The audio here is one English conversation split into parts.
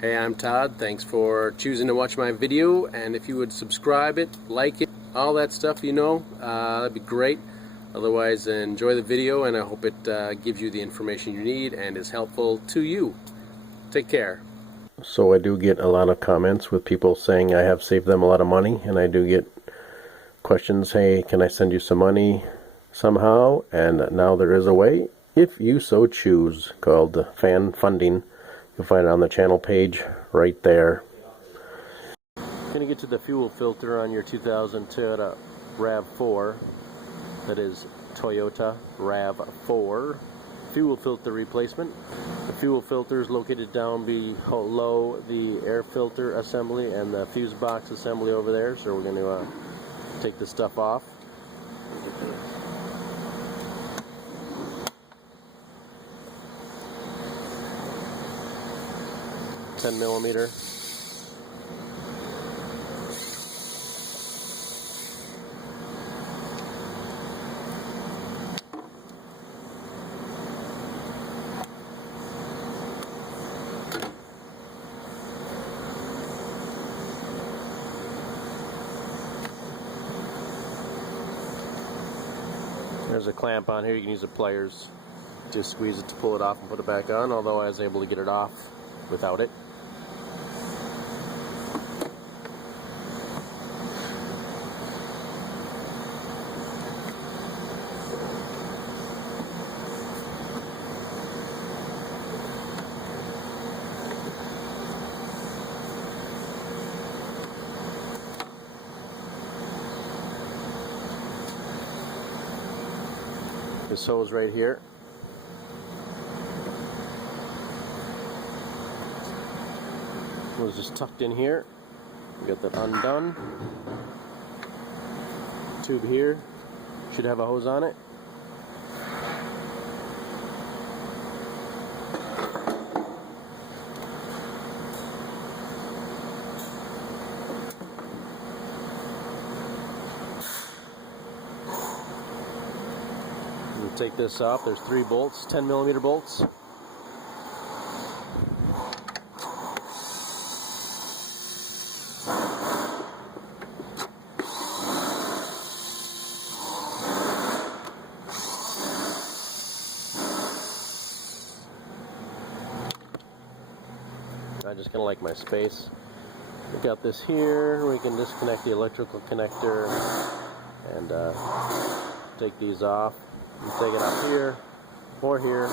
Hey, I'm Todd. Thanks for choosing to watch my video, and if you would subscribe it, like it, all that stuff, that'd be great. Otherwise, enjoy the video, and I hope it gives you the information you need and is helpful to you. Take care. So I do get a lot of comments with people saying I have saved them a lot of money, and I do get questions, hey, can I send you some money somehow? And now there is a way, if you so choose, called fan funding. You'll find it on the channel page right there. You're going to get to the fuel filter on your 2000 Toyota Rav4. That is Toyota Rav4 fuel filter replacement. The fuel filter is located down below the air filter assembly and the fuse box assembly over there. So we're going to take this stuff off. 10mm. There's a clamp on here. You can use the pliers to squeeze it to pull it off and put it back on, although I was able to get it off without it. This hose right here was just tucked in here. Get that undone. Tube here should have a hose on it. Take this off. There's 3 bolts, 10mm bolts. I just kind of like my space. We got this here. We can disconnect the electrical connector and take these off. You take it up here or here.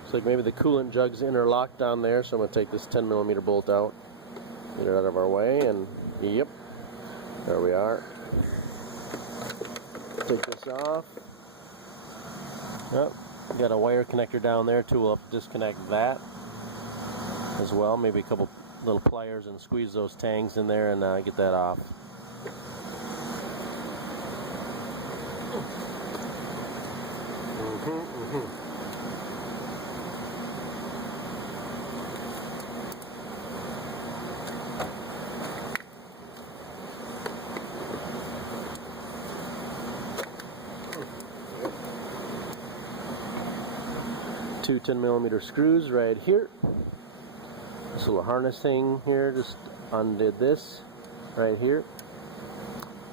Looks like maybe the coolant jug's interlocked down there, so I'm going to take this 10mm bolt out, get it out of our way, and yep, there we are. Take this off. Yep, got a wire connector down there too. We'll have to disconnect that as well. Maybe a couple little pliers and squeeze those tangs in there and get that off. Two 10mm screws right here. This little harness thing here, just undid this right here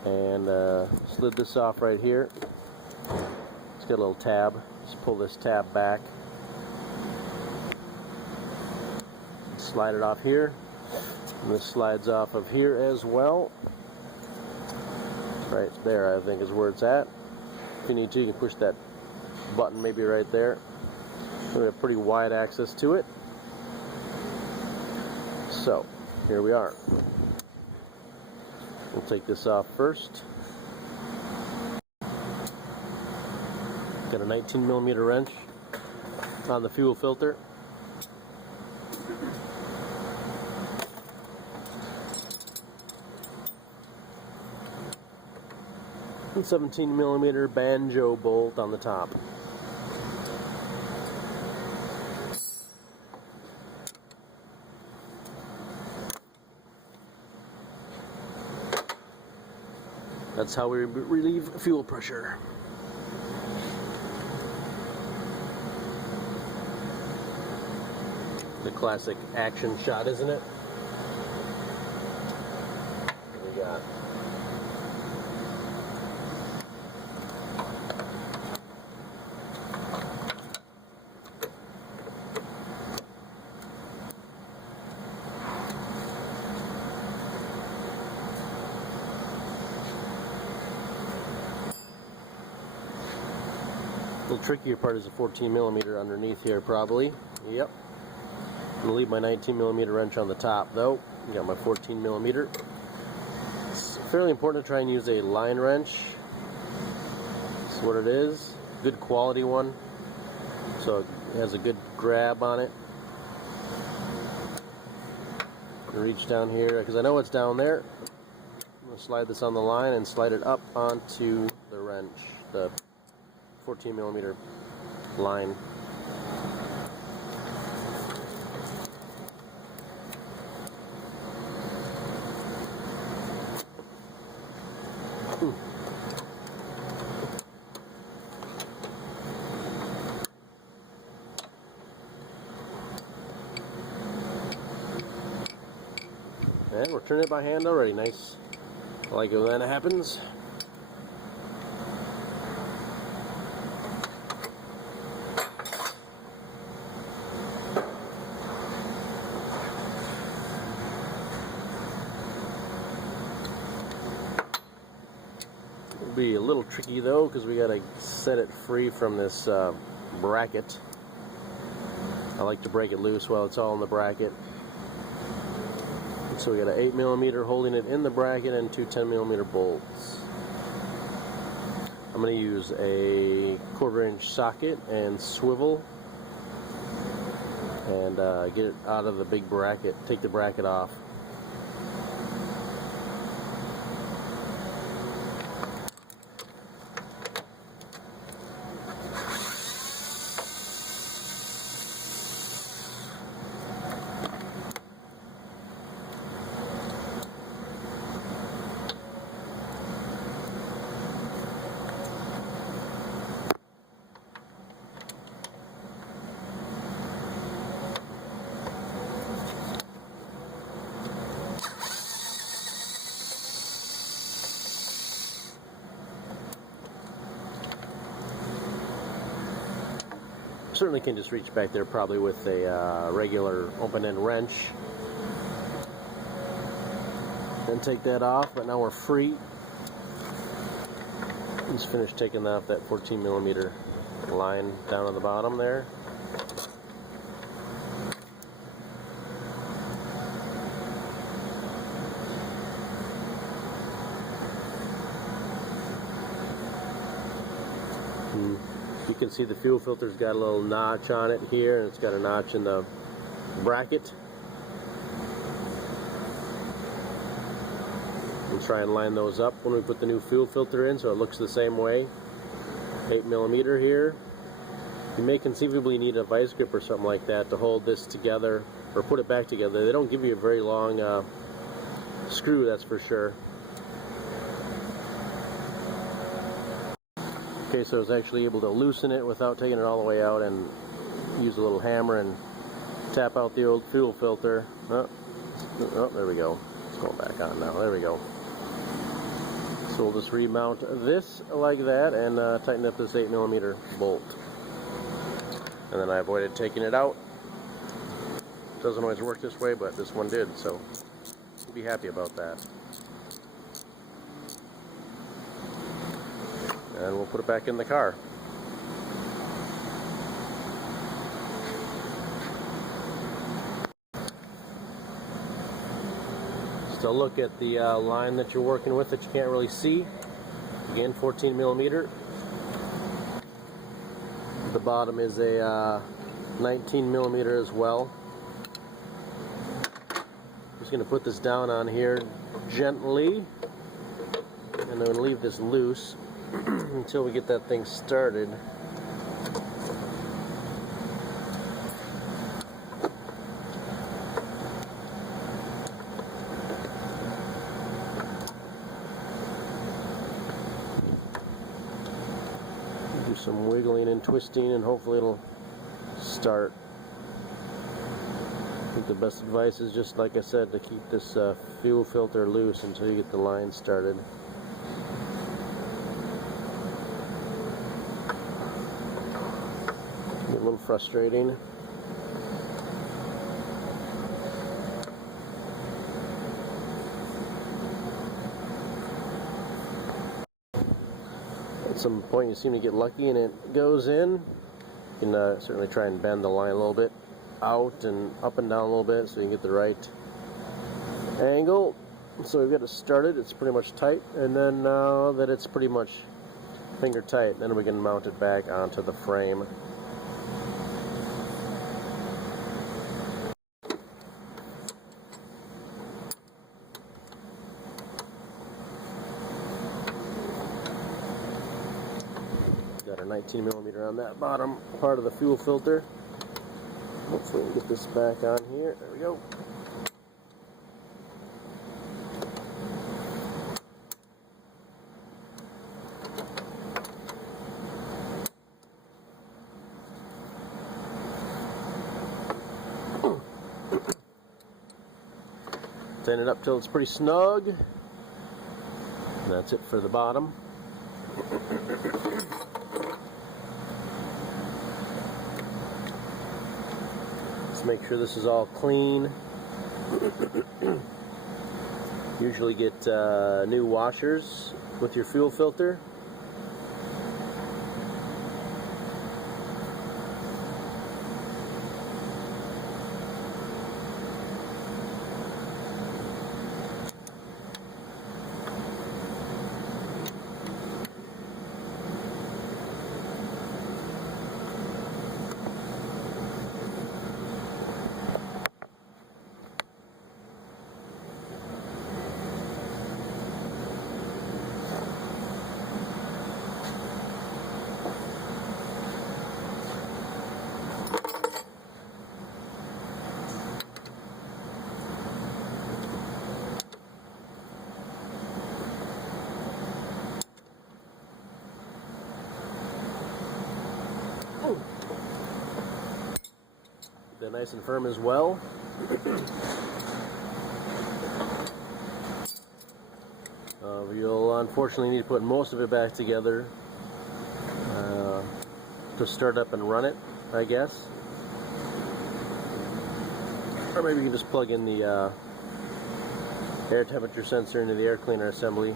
and slid this off right here. It's got a little tab. Just pull this tab back, slide it off here, and this slides off of here as well. Right there, I think, is where it's at. If you need to, you can push that button maybe right there. We have pretty wide access to it. So, here we are. We'll take this off first. Got a 19mm wrench on the fuel filter. And 17mm banjo bolt on the top. That's how we relieve fuel pressure. The classic action shot, isn't it? What we got? The trickier part is the 14mm underneath here, probably. Yep. I'm going to leave my 19mm wrench on the top, though. Got my 14mm. It's fairly important to try and use a line wrench. That's what it is. Good quality one. So it has a good grab on it. Reach down here, because I know it's down there. I'm going to slide this on the line and slide it up onto the wrench, the 14mm line. And we're turning it by hand already. Nice. I like it when that happens. It'll be a little tricky though, because we got to set it free from this bracket. I like to break it loose while it's all in the bracket. So we got an 8mm holding it in the bracket and two 10mm bolts. I'm going to use a 1/4-inch socket and swivel and get it out of the big bracket, take the bracket off. Certainly can just reach back there probably with a regular open-end wrench and take that off, but now we're free. Just finished taking off that 14mm line down on the bottom there. You can see the fuel filter's got a little notch on it here, and it's got a notch in the bracket. We'll try and line those up when we put the new fuel filter in so it looks the same way. 8mm here. You may conceivably need a vice grip or something like that to hold this together or put it back together. They don't give you a very long screw, that's for sure. Okay, so I was actually able to loosen it without taking it all the way out and use a little hammer and tap out the old fuel filter. Oh, there we go. It's going back on now. There we go. So we'll just remount this like that and tighten up this 8mm bolt. And then I avoided taking it out. Doesn't always work this way, but this one did, so we'll be happy about that. And we'll put it back in the car. So look at the line that you're working with that you can't really see. Again, 14 millimeter. The bottom is a 19 millimeter as well. Just going to put this down on here gently, and I'm going to leave this loose until we get that thing started. Do some wiggling and twisting, and hopefully it'll start. I think the best advice is, just like I said, to keep this fuel filter loose until you get the line started. A little frustrating. At some point you seem to get lucky and it goes in. You can certainly try and bend the line a little bit out and up and down a little bit so you can get the right angle. So we've got it started, it's pretty much tight, and then now that it's pretty much finger tight, then we can mount it back onto the frame. Got our 19 millimeter on that bottom part of the fuel filter. Hopefully we can get this back on here. There we go. Tighten it up till it's pretty snug. And that's it for the bottom. Make sure this is all clean. Usually get new washers with your fuel filter. They're nice and firm as well. You'll unfortunately need to put most of it back together to start up and run it, I guess. Or maybe you can just plug in the air temperature sensor into the air cleaner assembly.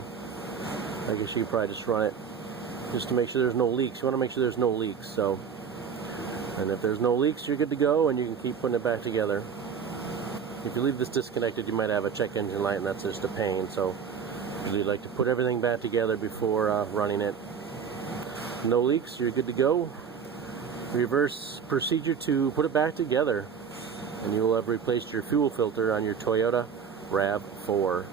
I guess you could probably just run it just to make sure there's no leaks. You want to make sure there's no leaks. So, and if there's no leaks, you're good to go, and you can keep putting it back together. If you leave this disconnected, you might have a check engine light, and that's just a pain. So usually like to put everything back together before running it. No leaks, you're good to go. Reverse procedure to put it back together, and you will have replaced your fuel filter on your Toyota RAV4.